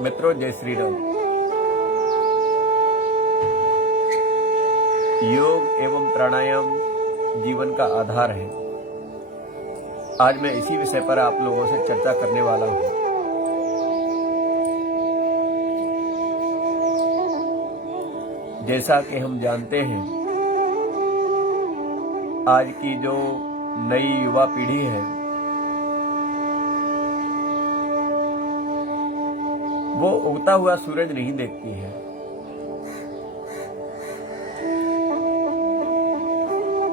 मित्रों, जय श्री राम। योग एवं प्राणायाम जीवन का आधार है। आज मैं इसी विषय पर आप लोगों से चर्चा करने वाला हूं। जैसा कि हम जानते हैं, आज की जो नई युवा पीढ़ी है वो उगता हुआ सूरज नहीं देखती है,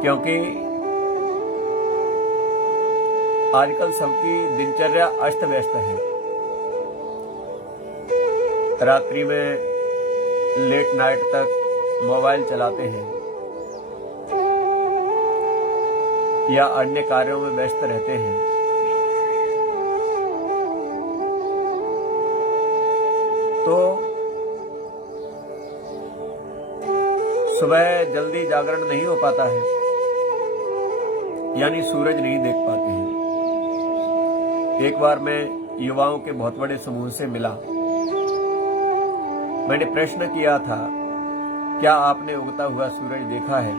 क्योंकि आजकल सबकी दिनचर्या अस्त व्यस्त है। रात्रि में लेट नाइट तक मोबाइल चलाते हैं या अन्य कार्यों में व्यस्त रहते हैं। तो सुबह जल्दी जागरण नहीं हो पाता है, यानी सूरज नहीं देख पाते हैं। एक बार मैं युवाओं के बहुत बड़े समूह से मिला। मैंने प्रश्न किया था, क्या आपने उगता हुआ सूरज देखा है?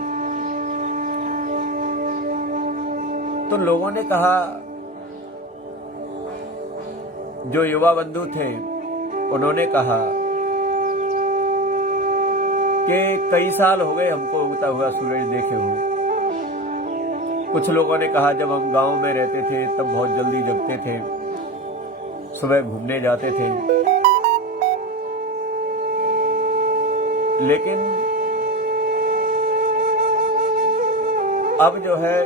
तो लोगों ने कहा, जो युवा बंधु थे उन्होंने कहा कि कई साल हो गए हमको उगता हुआ सूरज देखे हुए। कुछ लोगों ने कहा, जब हम गांव में रहते थे तब बहुत जल्दी जगते थे, सुबह घूमने जाते थे। लेकिन अब जो है,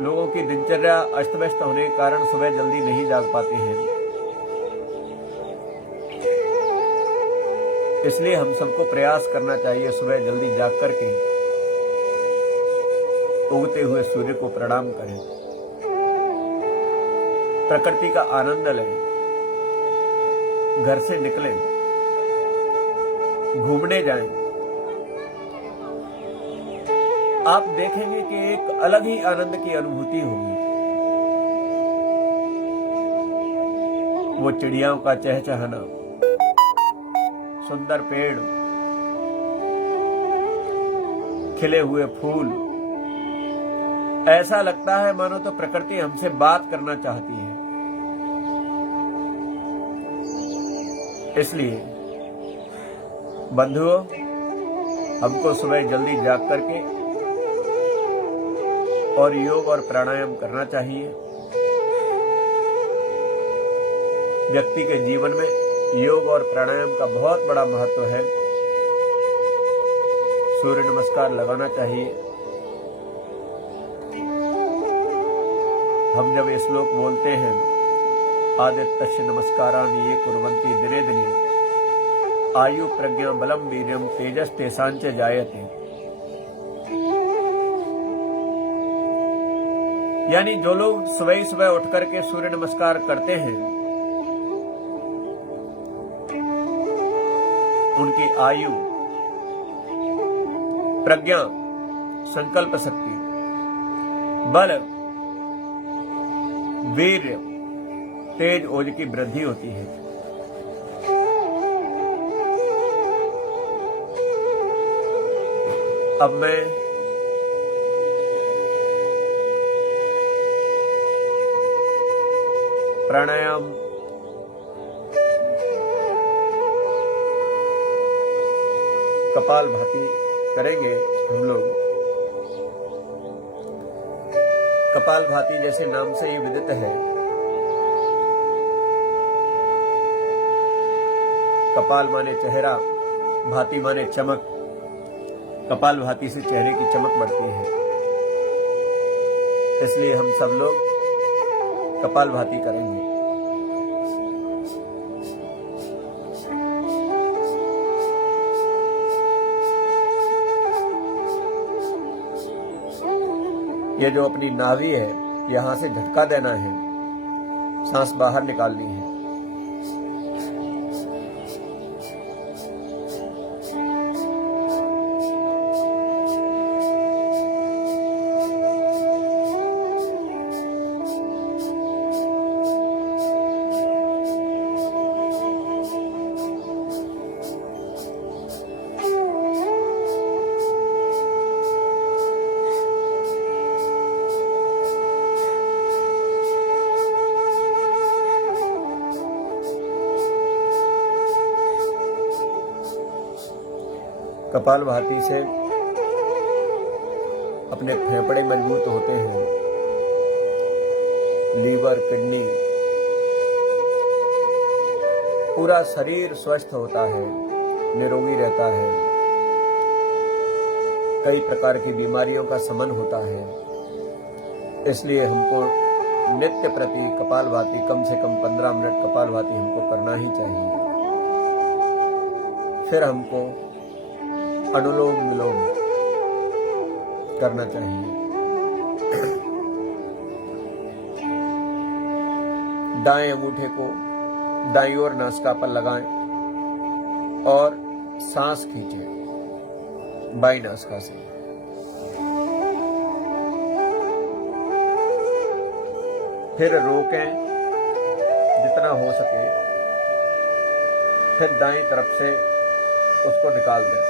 लोगों की दिनचर्या अस्त व्यस्त होने के कारण सुबह जल्दी नहीं जाग पाते हैं। इसलिए हम सबको प्रयास करना चाहिए सुबह जल्दी जाग करके उगते हुए सूर्य को प्रणाम करें, प्रकृति का आनंद लें, घर से निकलें, घूमने जाएं। आप देखेंगे कि एक अलग ही आनंद की अनुभूति होगी। वो चिड़ियाओं का चहचहाना, सुंदर पेड़, खिले हुए फूल, ऐसा लगता है मानो तो प्रकृति हमसे बात करना चाहती है। इसलिए बंधुओं, हमको सुबह जल्दी जाग करके और योग और प्राणायाम करना चाहिए। व्यक्ति के जीवन में योग और प्राणायाम का बहुत बड़ा महत्व है। सूर्य नमस्कार लगाना चाहिए। हम जब ये श्लोक बोलते हैं, आदित्यस्य नमस्कारानि ये कुर्वन्ति दिने दिने आयु प्रज्ञा बलम वीर्यम तेजस तेषांच जायते, यानी जो लोग सुबह ही सुबह उठ करके सूर्य नमस्कार करते हैं, उनकी आयु, प्रज्ञा, संकल्प शक्ति, बल, वीर्य, तेज ओज की वृद्धि होती है। अब मैं प्राणायाम कपालभाति करेंगे। हम लोग कपालभाति जैसे नाम से ही विदित है। कपाल माने चेहरा, भाति माने चमक। कपालभाति से चेहरे की चमक बढ़ती है। इसलिए हम सब लोग कपालभाति करेंगे। ये जो अपनी नाभि है, यहां से झटका देना है, सांस बाहर निकालनी है। कपालभाति से अपने फेफड़े मजबूत होते हैं, लीवर, किडनी, पूरा शरीर स्वस्थ होता है, निरोगी रहता है, कई प्रकार की बीमारियों का शमन होता है। इसलिए हमको नित्य प्रति कपालभाति कम से कम 15 मिनट कपालभाति हमको करना ही चाहिए। फिर हमको अनुलोम विलोम करना चाहिए। दाएं अंगूठे को दाईं ओर नासिका पर लगाएं और सांस खींचें बाईं नासिका से। फिर रोकें जितना हो सके, फिर दाईं तरफ से उसको निकाल दें।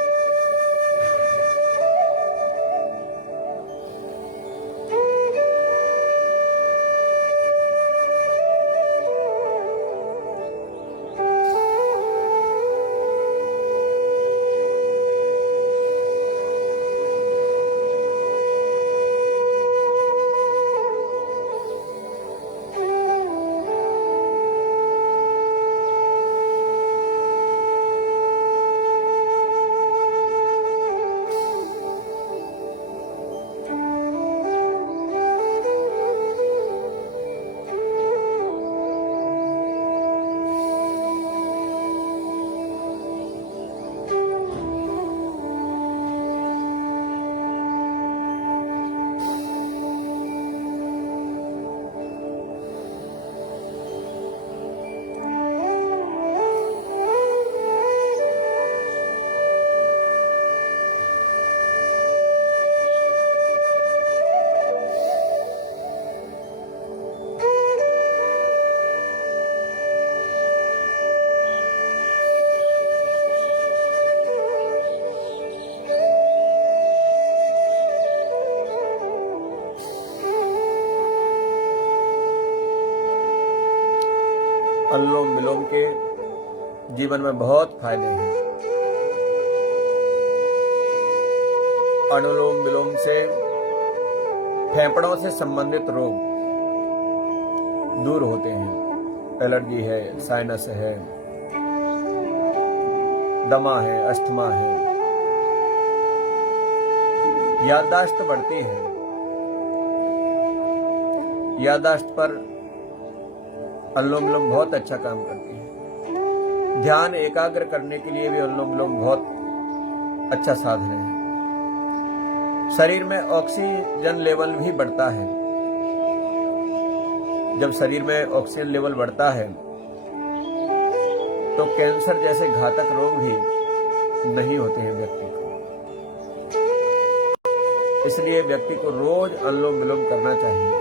अनुलोम विलोम के जीवन में बहुत फायदे हैं। अनुलोम विलोम से फेफड़ों से संबंधित रोग दूर होते हैं। एलर्जी है, साइनस है, दमा है, अस्थमा है, याददाश्त बढ़ती है। याददाश्त पर अनुलोम विलोम बहुत अच्छा काम करती है। ध्यान एकाग्र करने के लिए भी अनुलोम विलोम बहुत अच्छा साधन है। शरीर में ऑक्सीजन लेवल भी बढ़ता है। जब शरीर में ऑक्सीजन लेवल बढ़ता है तो कैंसर जैसे घातक रोग भी नहीं होते हैं व्यक्ति को। इसलिए व्यक्ति को रोज अनुलोम विलोम करना चाहिए।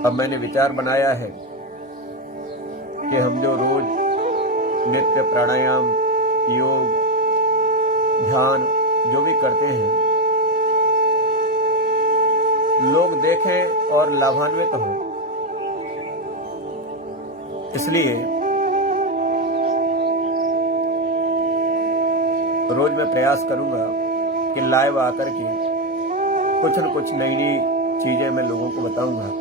अब मैंने विचार बनाया है कि हम जो रोज नित्य प्राणायाम, योग, ध्यान जो भी करते हैं, लोग देखें और लाभान्वित हों। इसलिए रोज मैं प्रयास करूंगा कि लाइव आकर के कुछ न कुछ नई नई चीजें मैं लोगों को बताऊंगा।